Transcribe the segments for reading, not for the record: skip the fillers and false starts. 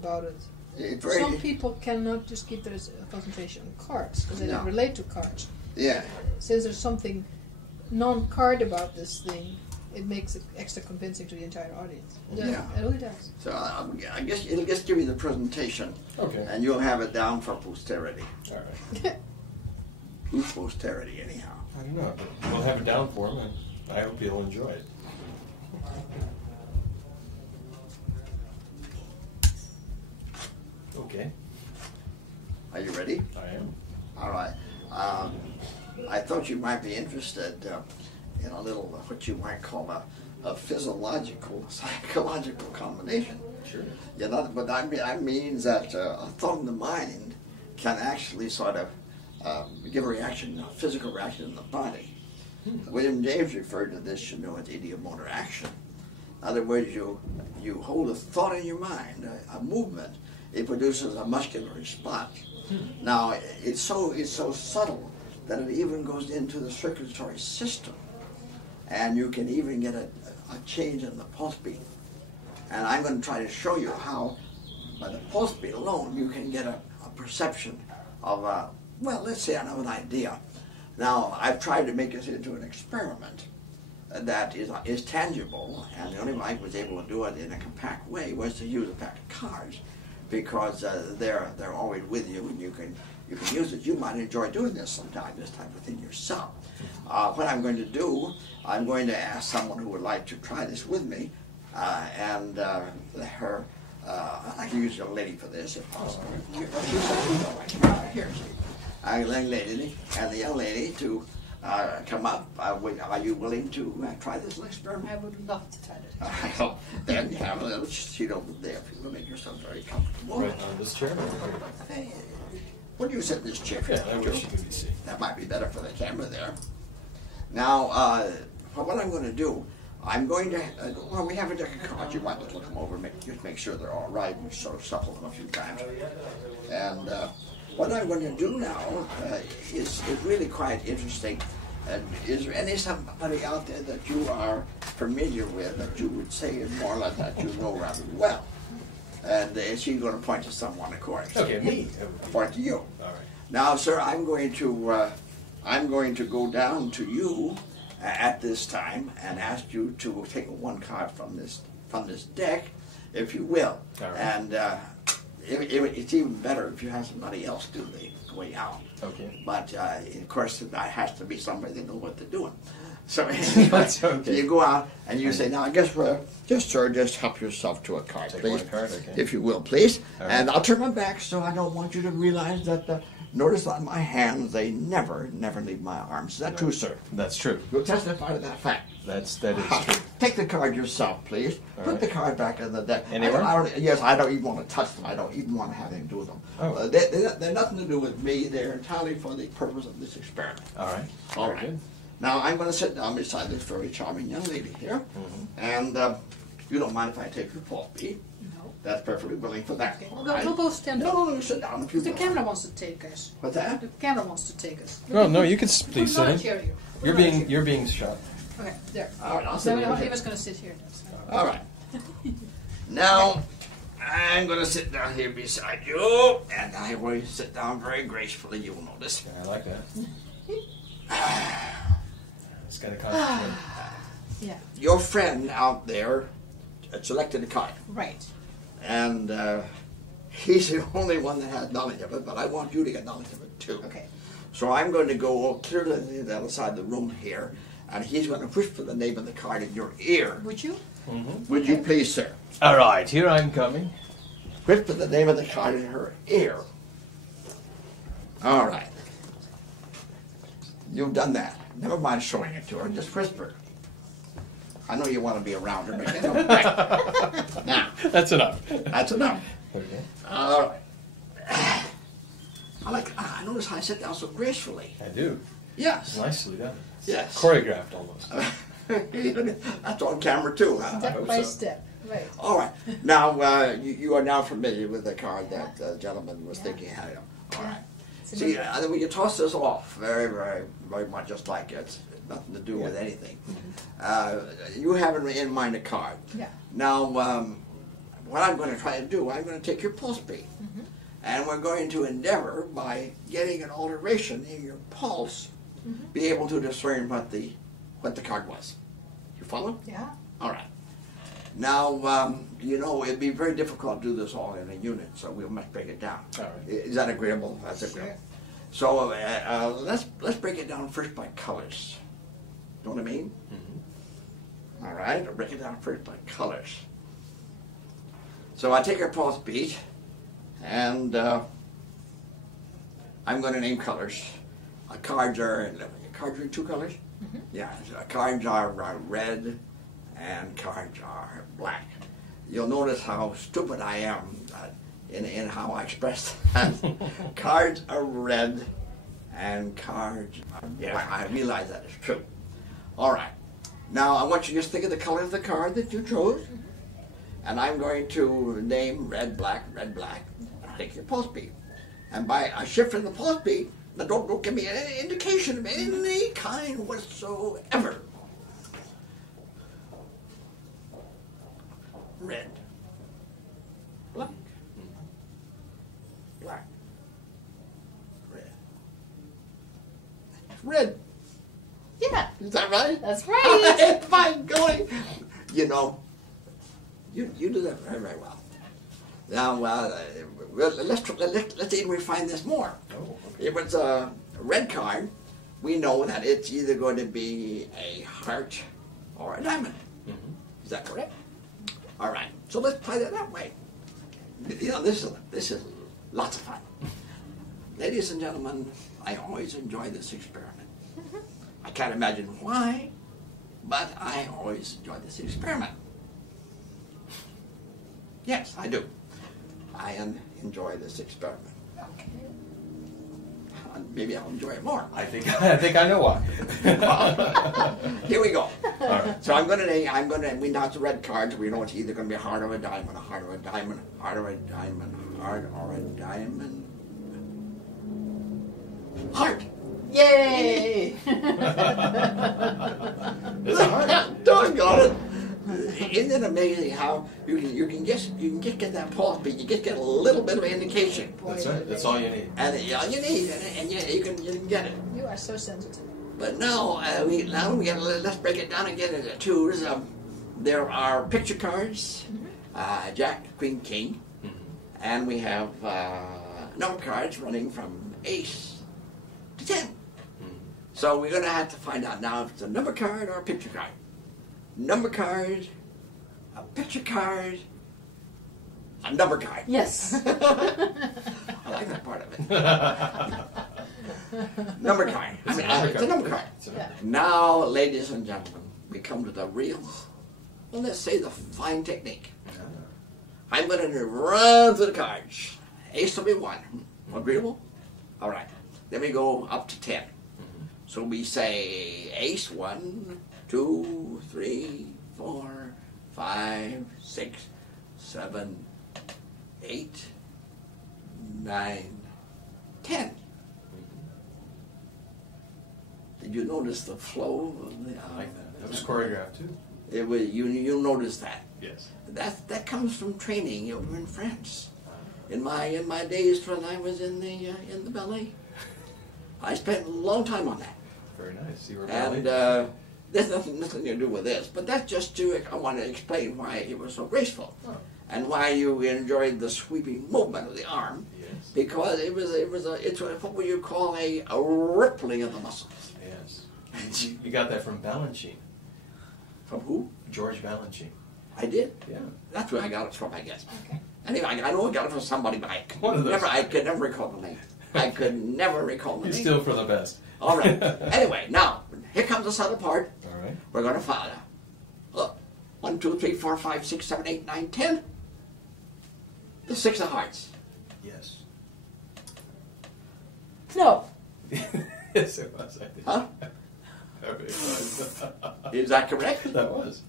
about it. Very, some people cannot just keep their concentration on cards because they don't relate to cards. Yeah. Since there's something non-card about this thing, it makes it extra convincing to the entire audience. Yeah. It really does. So I guess it'll just give you the presentation. Okay. And you'll have it down for posterity. All right. Who's posterity, anyhow? I don't know, but we'll have it down for him, and I hope he'll enjoy it. Okay. Are you ready? I am. All right. I thought you might be interested in a little, what you might call a physiological, psychological combination. Sure. You know, but that means that a thought in the mind can actually sort of give a reaction, a physical reaction in the body. William James referred to this, you know, as idiomotor action. In other words, you hold a thought in your mind, a movement. It produces a muscular response. Now, it's so subtle that it even goes into the circulatory system, and you can even get a change in the pulse beat. And I'm going to try to show you how, by the pulse beat alone, you can get a perception of, well, let's say of an idea. Now, I've tried to make this into an experiment that is tangible, and the only way I was able to do it in a compact way was to use a pack of cards, because they're always with you, and you can use it. You might enjoy doing this sometime, this type of thing yourself. What I'm going to do, I'm going to ask someone who would like to try this with me, and her, I can use a lady for this if possible. Here, a young lady, and the young lady to come up. Are you willing to try this little experiment? I would love to try this. Then you have a little seat over there if you will make yourself very comfortable. Right on this chair? Hey, what do you sit in this chair? Yeah, I wish you could be seen. That might be better for the camera there. Now, what I'm going to do, I'm going to, well, we have a deck of cards. You might just look them over, just make sure they're all right, and sort of shuffle them a few times. And what I'm going to do now is really quite interesting. Is there somebody out there that you are familiar with that you would say is more like that you know rather well? And she's going to point to someone, of course. Okay, me. Point to you. All right. Now, sir, I'm going to go down to you at this time and ask you to take one card from this deck, if you will. All right. And it's even better if you have somebody else do the going out. Okay. But of course, that has to be somebody that knows what they're doing. So That's okay. So you go out and you say, now I guess just help yourself to a card, Take please, one card, okay. if you will, please. All right. And I'll turn my back so I don't want you to realize that. Notice on my hands, they never leave my arms. Is that true, sir? That's true. You'll testify to that fact. That is true. Take the card yourself, please. All Put right. the card back in the deck. Anywhere? I don't even want to touch them. I don't even want to have anything to do with them. Oh. They're nothing to do with me. They're entirely for the purpose of this experiment. All right. All Very right. good. Now, I'm going to sit down beside this very charming young lady here. And you don't mind if I take your pulse beat? No. That's perfectly willing for that. Okay. all We'll, right? we'll both stand up. No, sit down if you The will. camera wants to take us. What's that? The camera wants to take us. No, you can please Put sit another in. chair here. Put You're another being chair. you're being shot. Okay, there. All right, I'll sit No, over he here. was going to sit here. That's fine. All right. Now, I'm going to sit down here beside you, and I will sit down very gracefully, you'll notice. I like that. Just gotta concentrate. Yeah, Your friend out there selected a card, right. and he's the only one that has knowledge of it, but I want you to get knowledge of it too. Okay. So I'm going to go clear to the other side of the room here, and he's going to whisper the name of the card in your ear. Would you? Would you please, sir? All right, here I'm coming. Whisper the name of the card in her ear. All right. You've done that. Never mind showing it to her. Just whisper. I know you want to be around her, but you don't. Right. Now, That's enough. that's enough. Okay. All right. I notice how I sit down so gracefully. I do. Yes. Nicely done. Yes. Choreographed almost. That's on camera too, huh? I Step hope by so. step. Right. All right. Now, you are now familiar with the card that the gentleman was thinking had. All right. See, when you toss this off, very, very, very much just like it's nothing to do with anything. You have in mind a card. Yeah. Now, what I'm going to try to do, I'm going to take your pulse beat. And we're going to endeavor, by getting an alteration in your pulse, be able to discern what the card was. You follow? Yeah. All right. Now, you know, it'd be very difficult to do this all in a unit, so we must break it down. All right. Is that agreeable? That's agreeable. So let's break it down first by colors. Know what I mean? All right. I'll break it down first by colors. So I take your pulse beat, and I'm going to name colors. Cards are in 2 colors. Yeah. Cards are red, and cards are black. You'll notice how stupid I am in how I express that. Cards are red, and cards are black. I realize that is true. All right. Now I want you to just think of the color of the card that you chose, and I'm going to name red, black, red, black. I'll take your pulse beat, and by a shift in the pulse beat, don't give me any indication of any kind whatsoever. Red, black, black, red. Red. Yeah. Is that right? That's right. My golly. You know, you do that very, very well. Now, let's even refine this more. Oh, okay. If it's a red card, we know that it's either going to be a heart or a diamond. Is that correct? All right. So let's play that way. You know, this is lots of fun. Ladies and gentlemen, I always enjoy this experiment. I can't imagine why, but I always enjoy this experiment. Yes, I do. I enjoy this experiment. Okay. Maybe I'll enjoy it more. I think I know why. Here we go. All right. So we know it's a red card, so we know it's either going to be a heart or a diamond, a heart or a diamond, heart or a diamond, heart or a diamond. Heart. Yay! It's a heart. Doggone it. Isn't it amazing how you can just get that pulse beat, you just get a little bit of an indication. That's right. That's all you need. And all you need, and you can get it. You are so sensitive. But now let's break it down and get into twos. There are picture cards, Jack, Queen, King, and we have number cards running from ace to 10. So we're going to have to find out now if it's a number card or a picture card. Number card, a picture card, a number card. Yes. I like that part of it. Number card. It's a number card. Yeah. Now, ladies and gentlemen, we come to the real, well, let's say the fine technique. I'm going to run through the cards. Ace will be 1. Agreeable? All right. Then we go up to 10. So we say ace 1, 2, 3, 4, 5, 6, 7, 8, 9, 10. Did you notice the flow of the? I like that. That was choreographed too. It was. You notice that. Yes. That comes from training over in France. In my days when I was in the ballet, I spent a long time on that. Very nice. You were And there's nothing to do with this, but that's just I want to explain why it was so graceful, and why you enjoyed the sweeping movement of the arm, Yes. because it's what would you call a rippling of the muscles. Yes. You got that from Balanchine. From who? George Balanchine. I did. Yeah. That's where I got it from, I guess. Okay. Anyway, I know I got it from somebody, but I One of those. could never recall the name. I could never recall the You're name. still for the best. All right. Anyway, now here comes the subtle part. All right. We're going to follow. Look, 1, 2, 3, 4, 5, 6, 7, 8, 9, 10. The 6 of hearts. Yes. No. Yes, it was. I think. Huh? It was. Is that correct? That was.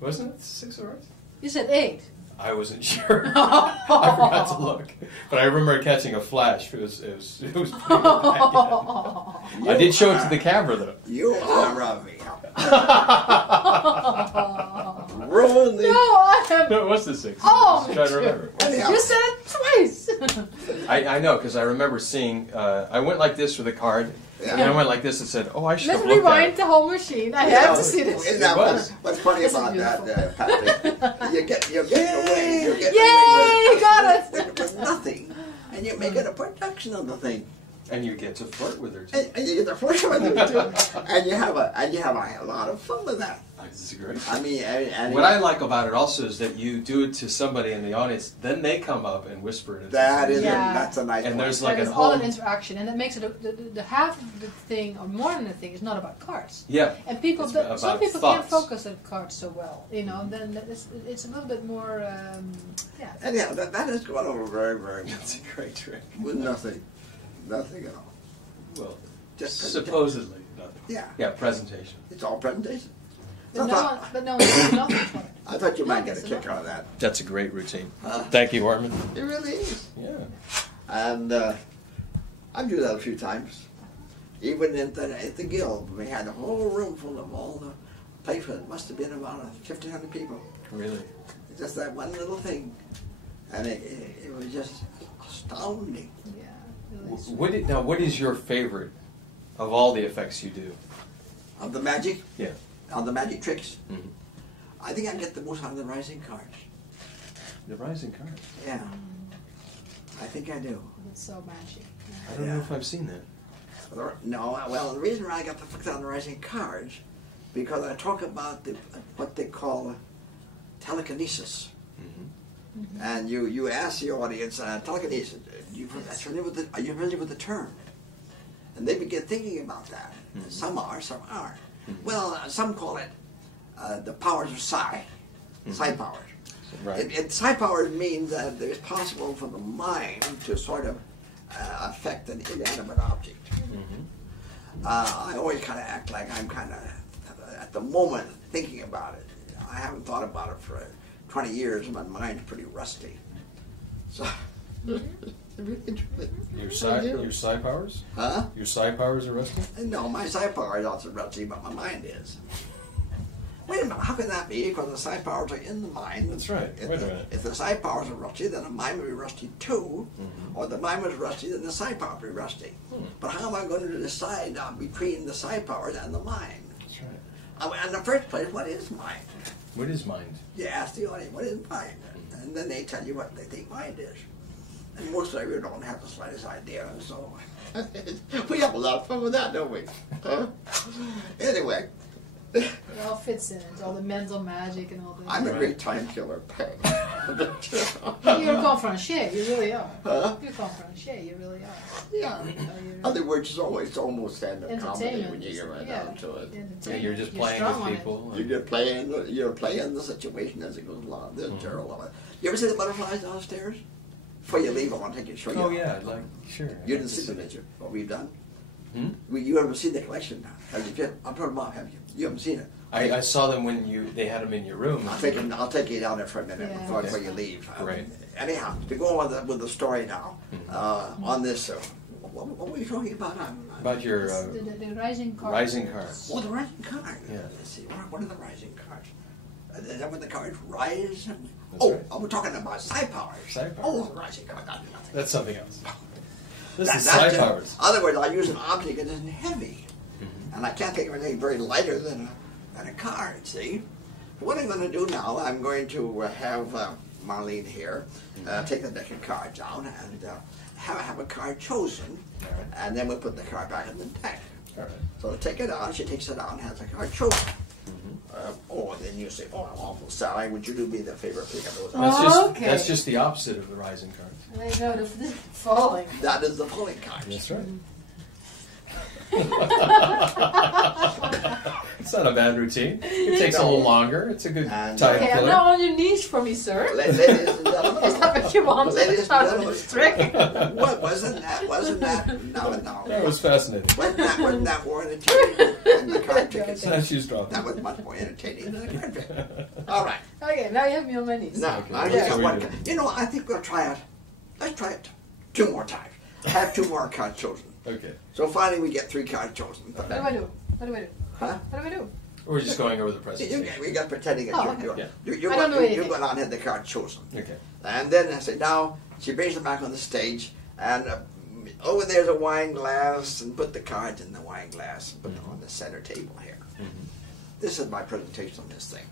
Wasn't it 6 of hearts? You said 8. I wasn't sure. I forgot to look, but I remember catching a flash. It was pretty good. I did show it to the camera though. You are a ruin the... No, I have. No, it was the 6. Oh, I'm trying to remember. Anyhow. You said it twice. I know, because I remember seeing, I went like this with a card, Yeah. and I went like this and said, oh, I should Let's have looked at rewind it. the whole machine. I Yeah, have to see this. Isn't that It was. what's funny This is about that, Patrick? You're getting away. You're getting Yay, away got with nothing, and you're making a production of the thing. And you get to flirt with her, too. And you get the flirt with it too, and you have a lot of fun with that. This is great. I mean, and What I like about it also is that you do it to somebody in the audience, then they come up and whisper it. that is Yeah. that's a nice And one. there's like There's a all whole... an interaction, and it makes it the half of the thing, or more than the thing, is not about cards. Yeah. And people, It's some about people thoughts. can't focus on cards so well, you know. Then it's a little bit more, yeah. And yeah, that has gone over very, very well. That's a great trick. With nothing at all. Well, Just supposedly. Nothing. Yeah, Yeah, presentation. it's all presentation. But no one does nothing for it. I thought you might get a No, kick out of that. That's a great routine. Huh? Thank you, Ormond. It really is. Yeah. And I've do that a few times. Even at the Guild, we had a whole room full of all the papers. It must have been about 1,500 people. Really? Just that one little thing. And it was just astounding. Yeah. Really What is your favorite of all the effects you do? Of the magic, Yeah. of the magic tricks, Mm-hmm. I think I get the most out of the rising cards. The rising card. Yeah, I think I do. It's so magic. I don't know if I've seen that. No, well, the reason why I got the focus on the rising cards, because I talk about what they call telekinesis. Mm-hmm. And you ask the audience, telekinesis, are you familiar with the term? And they begin thinking about that. Mm-hmm. Some are, some aren't. Mm-hmm. Well, some call it the powers of psi, psi powers. Right. And psi powers means that it's possible for the mind to sort of affect an inanimate object. Mm-hmm. I always kind of act like I'm kind of, at the moment, thinking about it. I haven't thought about it for 20 years, and my mind's pretty rusty. So, Your psi powers? huh? Your psi powers are rusty? No, my psi power is also rusty, but my mind is. Wait a minute, how can that be? Because the psi powers are in the mind. That's right. If Wait a the, minute. if the psi powers are rusty, then the mind will be rusty too. Mm-hmm. Or the mind was rusty, then the psi power will be rusty. But how am I going to decide now between the psi powers and the mind? That's right. In the first place, what is mind? What is mind? You ask the audience, what is mind? And then they tell you what they think mind is. And most of you don't have the slightest idea, so we have a lot of fun with that, don't we? Huh? Anyway, It all fits in. It's all the mental magic and all the. I'm a great time killer. You're a conferencier. You really are. Huh? You're a conferencier. You really are. Yeah. You're Other words, it's almost stand-up comedy entertainment. when you get right Yeah. down to it. Entertainment. Yeah, you're just playing with strong on it. people. You're playing the situation as it goes along. There's Gerald of it. You ever see the butterflies downstairs? Before you leave, I want to take you to show you. Oh yeah, sure. You didn't see them, did you? What we've done? Hmm? You haven't seen the collection now, have you? I'll put them up, have you? You haven't seen it. I saw them when they had them in your room. I'll take you down there for a minute Yeah. before you leave. Great. Anyhow, to go on with the story now, on this, what were you talking about? About your The rising cards. rising cards. Oh, the rising card. Yeah. Let's see, what are the rising cards? Is that when the cards rise? Right. We're talking about psi powers. Psi powers. Oh, the rising card, not nothing. That's something else. This That- is that's psi just- powers. In other words, I use an object that isn't heavy. Mm-hmm. And I can't think of anything very lighter than a card, see? What I'm going to do now, I'm going to have Marlene here take the deck of cards down and have a card chosen, Right. and then we'll put the card back in the deck. All right. So to take it out, she takes it out and has a card chosen. Mm-hmm. Then you say, oh, I'm awful, Sally, would you do me the favor of picking those Oh. out? Okay. That's just the opposite of the rising cards. I know the falling. That is the falling card. That's right. It's not a bad routine. It takes a No. little longer. It's a good And, time Okay, I'm killer. not on your knees for me, sir. Ladies and gentlemen. Is that what you want? Ladies and That's not gentlemen. this trick. What wasn't that? No. That was fascinating. Wasn't that more entertaining than the card trick? Now she's dropping. That was much more entertaining than the card trick. All right. Okay, now you have me on my knees. Now, Okay, I that's got what we one. do. You know, I think we'll try it. Let's try it 2 more times. Have 2 more cards chosen. Okay. So finally we get 3 cards chosen. What do I do? What do I do? Huh? What do I do? We're just going over the presentation. We got pretending that you're I don't know anything. You're going on and the card chosen. Okay. And then I say, now, she brings them back on the stage, and over there's a wine glass, and put the cards in the wine glass, and put them on the center table here. This is my presentation on this thing.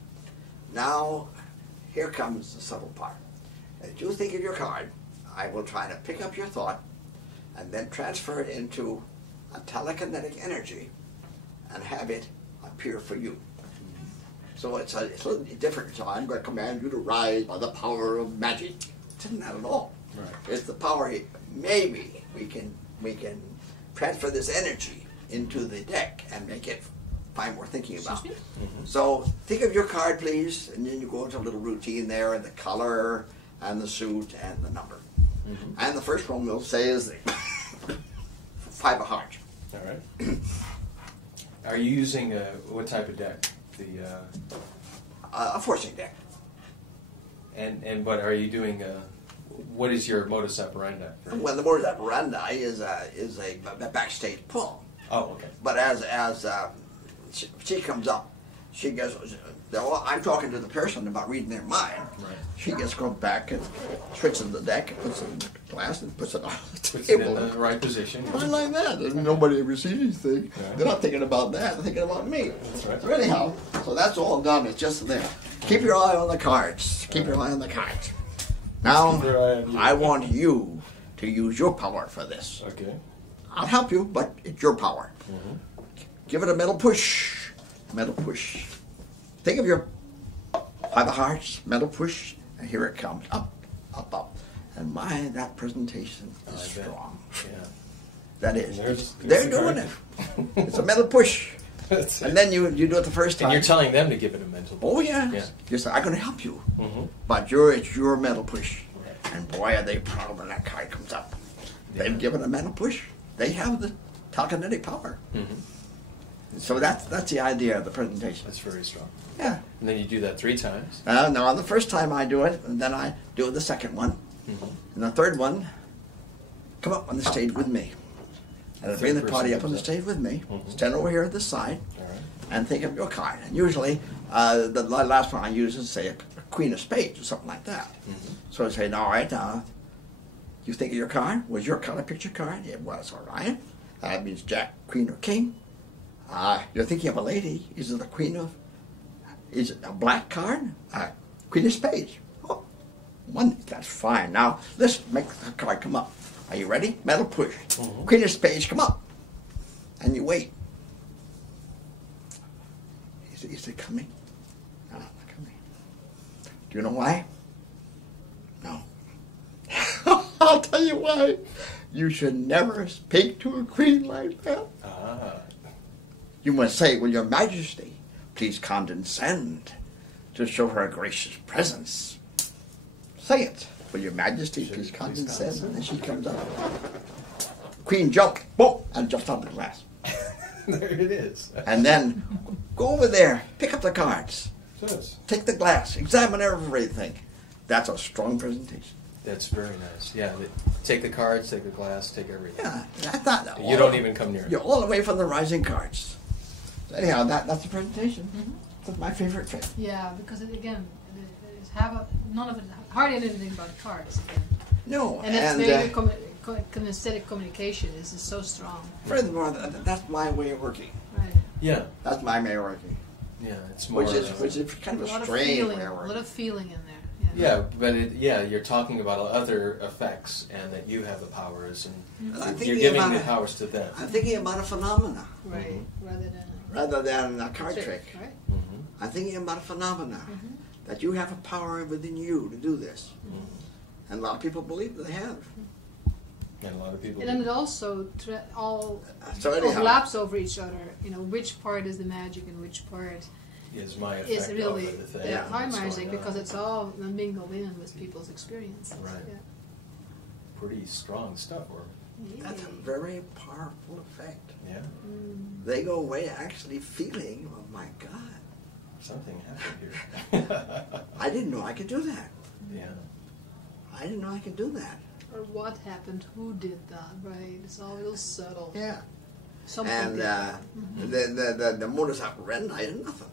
Now, here comes the subtle part. As you think of your card, I will try to pick up your thought, and then transfer it into a telekinetic energy, and have it appear for you. So it's a little different. So I'm going to command you to rise by the power of magic. It's not that at all. Right. It's the power. Maybe we can transfer this energy into the deck and make it find more thinking about. So think of your card, please, and then you go into a little routine there, and the color, and the suit, and the number. And the first one we'll say is the 5 of hearts. All right. Are you using what type of deck? A forcing deck. And but are you doing what is your modus operandi? Well, the modus operandi is a backstage pull. Oh, okay. But as she comes up, she goes. I'm talking to the person about reading their mind. Right. She gets goes back and switches the deck, and puts it in the glass, and puts it on the Puts table. it in the right position. I like that. And nobody ever sees anything. Yeah. They're not thinking about that. They're thinking about me. That's right. So anyhow, so that's all done. It's just there. Keep your eye on the cards. Keep your eye on the cards. Now, Keep your eye on you. I want you to use your power for this. Okay. I'll help you, but it's your power. Give it a metal push. Metal push. Think of your 5 of hearts, metal push, and here it comes. Up, up, up. And my, that presentation is strong. Yeah. That is. There's They're the doing card. it. It's a metal push. That's it. And then you do it the first time. And you're telling them to give it a mental. Oh, yeah. Yeah. You say, I'm going to help you. Mm-hmm. But it's your metal push. And boy, are they proud when that card comes up. They've given a metal push. They have the telekinetic power. So that's the idea of the presentation. That's very strong. Yeah. And then you do that 3 times. Now, the first time I do it, and then I do the second one. And the third one, come up on the stage with me. And bring the party up on the stage with me. Stand over here at the side. All right. And think of your card. And usually, the last one I use is, say, a queen of spades or something like that. So I say, all right, you think of your card? Was your color picture card? It was, all right. That means Jack, Queen, or King. You're thinking of a lady. Is it is it a black card? Queen of spades. Oh, one, that's fine. Now, let's make the card come up. Are you ready? Metal push. Queen of spades, come up. And you wait. Is it coming? No, not coming. Do you know why? No. I'll tell you why. You should never speak to a queen like that. You must say, will your majesty please condescend to show her a gracious presence? Say it. Will your majesty please condescend? And then she comes up. Queen jump, boom, and jumps on the glass. There it is. And then go over there, pick up the cards, Yes. take the glass, examine everything. That's a strong presentation. That's very nice. Yeah. Take the cards, take the glass, take everything. Yeah, I thought that. You don't even come near it. You're all the way from the rising cards. So anyhow, that's the presentation. That's my favorite trick. Yeah, because none of it, hardly anything about cards again. No, And that's very kinesthetic communication is so strong. Furthermore, that's my way of working. Right. Yeah. That's my way of working. Yeah. It's more. Which is kind of a strange way of A working. lot of feeling in there. Yeah, but you're talking about other effects, and that you have the powers, and I'm you're thinking giving about the powers to them. I'm thinking about a phenomena Right. rather than a card trick. Right. I'm thinking about a phenomena that you have a power within you to do this, and a lot of people believe that they have. And a lot of people. And then it also So anyhow, overlaps over each other. Which part is the magic and which part is my effect is really over the thing. the high that's magic, going because on. it's all mingled in with people's experiences. Right. Yeah. Pretty strong stuff, or that's a very powerful effect. yeah, They go away actually feeling, oh my God, something happened here. I didn't know I could do that. Yeah. I didn't know I could do that. Or what happened? Who did that? Right. It's all real subtle. Yeah. Something and the modus operandi is nothing.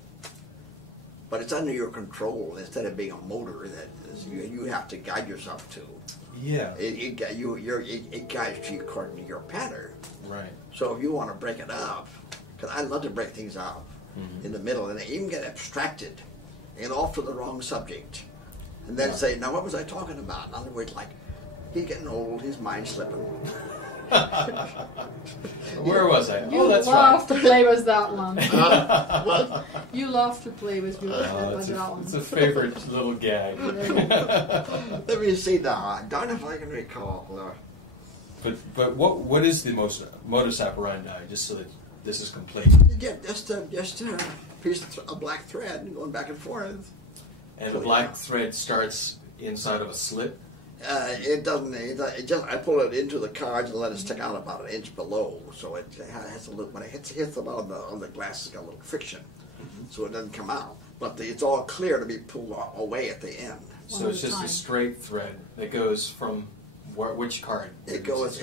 But it's under your control instead of being a motor that you have to guide yourself to. Yeah. It guides you according to your pattern. Right. So if you want to break it up, because I love to break things up in the middle, and even get abstracted and off to the wrong subject, and then say, now what was I talking about? In other words, like, he's getting old, his mind's slipping. Where was I? You Oh, that's love right. to play with that one. You love to play with that one. It's a favorite little gag. Let me see now. Darn if I can recall. But what is the modus operandi? Just so that this is complete. Yeah, just a piece of black thread going back and forth. And the black thread starts inside of a slit. It doesn't. It just I pull it into the cards and let it stick out about an inch below, so it has a little. When it hits the bottom of the glass, it's got a little friction, so it doesn't come out. But it's all clear to be pulled away at the end. So it's just a straight thread that goes from which card? It goes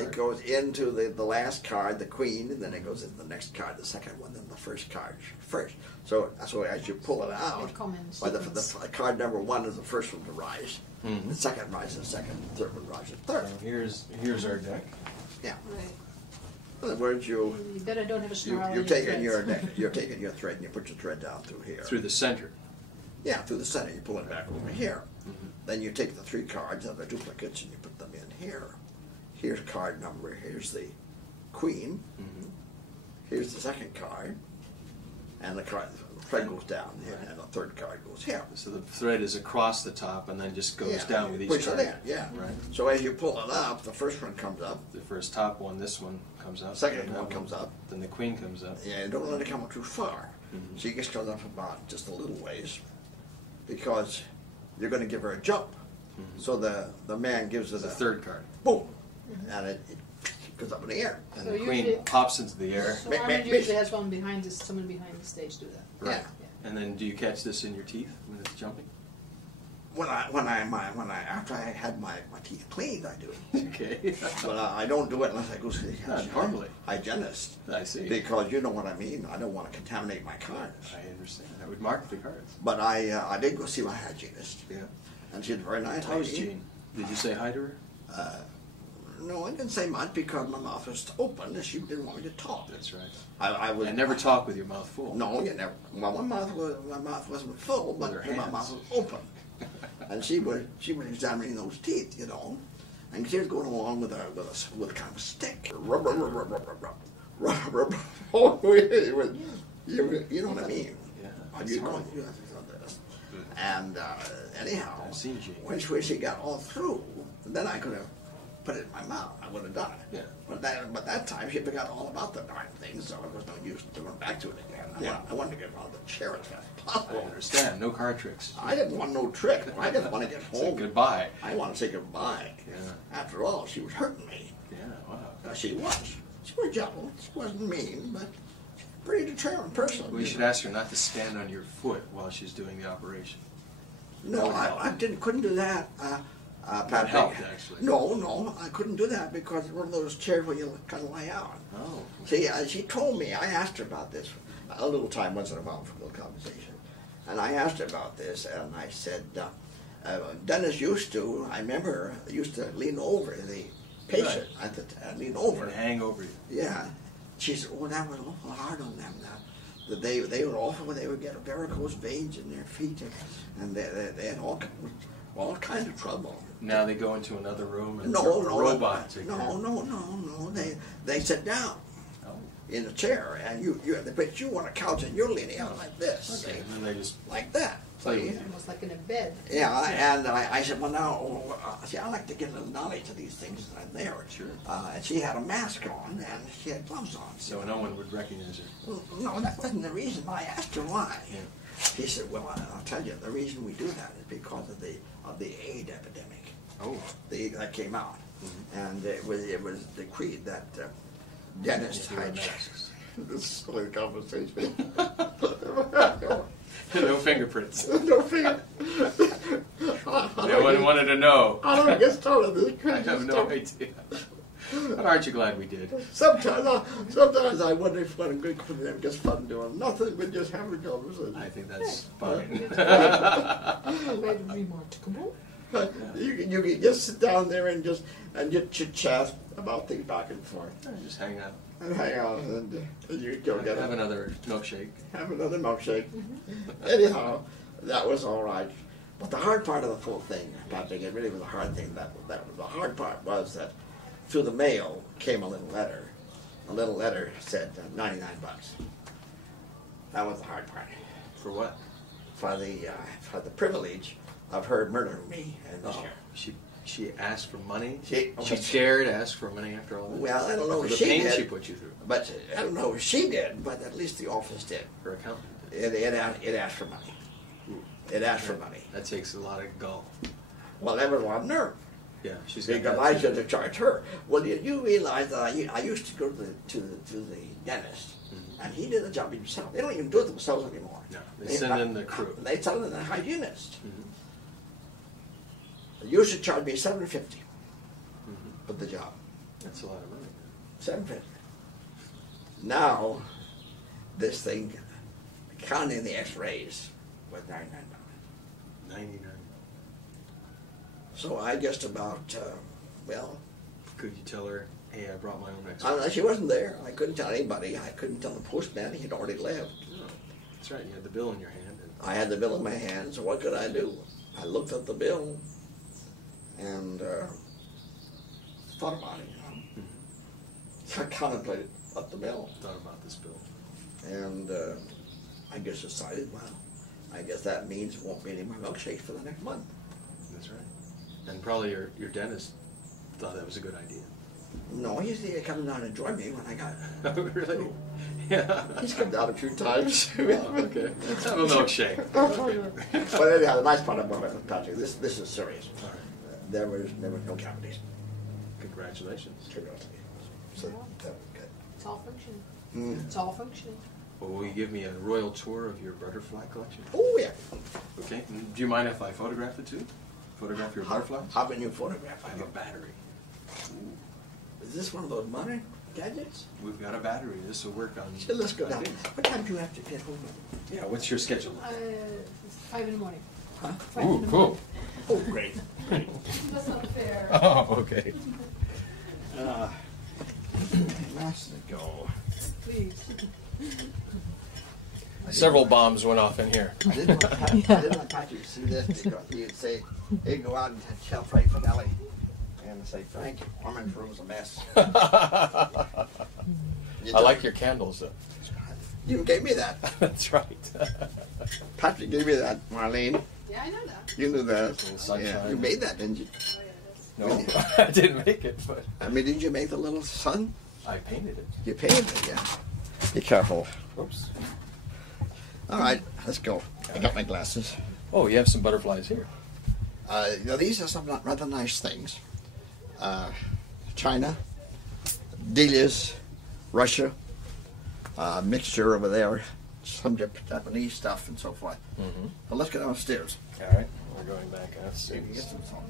into the last card, the queen, and then it goes into the next card, the second one, then the first card first. So as you pull it out, the card number 1 is the first one to rise. The second rises the second, the third one rises the third. So here's our deck. Yeah. Right. In other words, you bet I don't have a snarl. you're taking your thread and you put your thread down through here. Through the center. Yeah, through the center. You pull it back over here. Then you take the 3 cards of the duplicates and you put them in here. Here's card number. Here's the queen. Here's the second card, and the thread goes down here, and the third card goes here. So the thread is across the top and then just goes down with each push card. it in, yeah. Right. So as you pull it up, the first one comes up. The first top one, this one comes up. The second one comes up. Then the queen comes up. Yeah, don't let it come up too far. She just comes up about just a little ways, because you're going to give her a jump. So the man gives her The third card. boom, and it goes up in the air. And So the queen usually- pops into the air. So Ormond usually has someone behind the stage do that. Right. Yeah. And then do you catch this in your teeth when it's jumping? After I had my teeth cleaned, I do it. Okay. But I don't do it unless I go to the Not normally. hygienist. I see. Because you know what I mean. I don't want to contaminate my cards. I understand. I would mark the cards. But I did go see my hygienist, Yeah. and she's a very nice How was lady. Jean? Did you say hi to her? No, I didn't say much because my mouth was open and she didn't want me to talk. That's right. I was. I never talk with your mouth full. No, you never. Well, my mouth wasn't full, but With her my hands. mouth was open. And she was examining those teeth, you know, and she was going along with a kind of a stick. Rub, rub, rub, rub, rub, rub, rub, rub. Oh, you know what I mean? Yeah. Are you going? You have to do this. And anyhow, I've seen Jean. when she got all through, then I could have put it in my mouth. I would have done it. Yeah. But that time she forgot all about the darn thing, so it was no use to going back to it again. I wanted to get out of the chair as fast as I possible. understand. No card tricks. I didn't want no trick. I didn't want to get Say home. goodbye. I want to say goodbye. Yeah. After all, she was hurting me. Yeah. Wow. She was. She was gentle. She wasn't mean, but she's a pretty determined person. We should ask her not to stand on your foot while she's doing the operation. No, I couldn't do that. Patrick. helped, actually. No, I couldn't do that because it's one of those chairs where you kind of lie out. Oh. See, she told me, I asked her about this a little time once in a while for a little conversation. And I asked her about this, and I said, Dennis used to, I remember, used to lean over the patient. Right. Lean over. And hang over you. Yeah. She said, oh, that was awful hard on them now. That they were awful when they would get varicose veins in their feet, and they had all kinds of trouble. Now they go into another room and No, robot take care. No. They sit down Oh. in a chair, and but you on a couch and you're leaning out like this, Okay. see? And then they just Like that. play See? with you. Almost like in a bed. Yeah, and I said, well, now, see, I like to get a little knowledge of these things that I'm there. Sure. And she had a mask on, and she had gloves on. So no one would recognize her. Well, no, that wasn't the reason. I asked her why. Yeah. He said, well, I'll tell you, the reason we do that is because of the AIDS epidemic. Oh. That came out. And it was decreed that dentists You wear had... masks. This is silly conversation. No fingerprints. No finger. No one wanted to know. I don't get started. This I have no idea. But aren't you glad we did? Sometimes I wonder if what a good for them just fun doing nothing but just having a conversation. I think that's fine. Very remarkable. You can just sit down there and just chit chat about things back and forth. Just hang out. And hang out, and you go get Have another milkshake. Have another milkshake. Anyhow, that was all right. But the hard part of the whole thing, Patrick, it really was a hard thing. The hard part was that through the mail came a little letter. A little letter said $99. That was the hard part. For what? For the privilege of her murdering me and this year. She asked for money? She dared ask for money after all that? Well, I don't know for if the she pain did. she put you through. But I don't know if she did, but at least the office did. Her accountant. It asked for money. It asked for money. That takes a lot of gall. Well, that was a lot of nerve. Yeah, she's Because I should have charged her. Well, you realize that I used to go to the dentist, and he did the job himself. They don't even do it themselves anymore. No, they send in the crew. They send in the hygienist. They used to charge me $750 for the job. That's a lot of money. $750. Now, this thing, counting the X-rays, was $99. 99. So I just about, Could you tell her, hey, I brought my own X-ray? she wasn't there. I couldn't tell anybody. I couldn't tell the postman. He had already left. Oh, that's right. You had the bill in your hand. I had the bill in my hand, so what could I do? I looked at the bill and thought about it. I contemplated about the bill. Thought about this bill. And I just decided, well, I guess that means it won't be any more milkshakes for the next month. That's right. And probably your dentist thought that was a good idea. No, he's coming down and joined me when I got. Oh, really? Yeah. He's come down a few times. Oh, okay. Let's have a milkshake. But anyhow, the nice part about it, Patrick, this is serious. All right. There was no cavities. Congratulations. So that was good. It's all functioning. It's all functioning. Well, will you give me a royal tour of your butterfly collection? Oh, yeah. Okay. Do you mind if I photograph it too? Photograph your butterflies? How can you photograph? I have a battery. Is this one of those modern gadgets? We've got a battery. This will work on. So let's go down. things. What time do you have to get home? Yeah. What's your schedule? 5 in the morning. Huh? 5 in the Ooh, morning. cool. Oh, great. That's not fair. Oh, okay. Last to go. Please. Several bombs went off in here. I didn't want Patrick to see this because he'd say, he'd go out and tell Frank Finelli and say, Frank, Ormond's room's a mess. I like your candles, though. You gave me that. That's right. Patrick gave me that, Marlene. Yeah, I know that. You knew that. Little sunshine. Yeah, you made that, didn't you? Oh, yeah, that's... No, I didn't make it, but I mean, did you make the little sun? I painted it. You painted it, yeah. Be careful. Oops. All right, let's go. I got my glasses. Oh, you have some butterflies here. Now these are some rather nice things. China, Delia's, Russia, mixture over there, some Japanese stuff and so forth. Mm-hmm. Well, let's go downstairs. All right, we're going back You can get upstairs. some salt.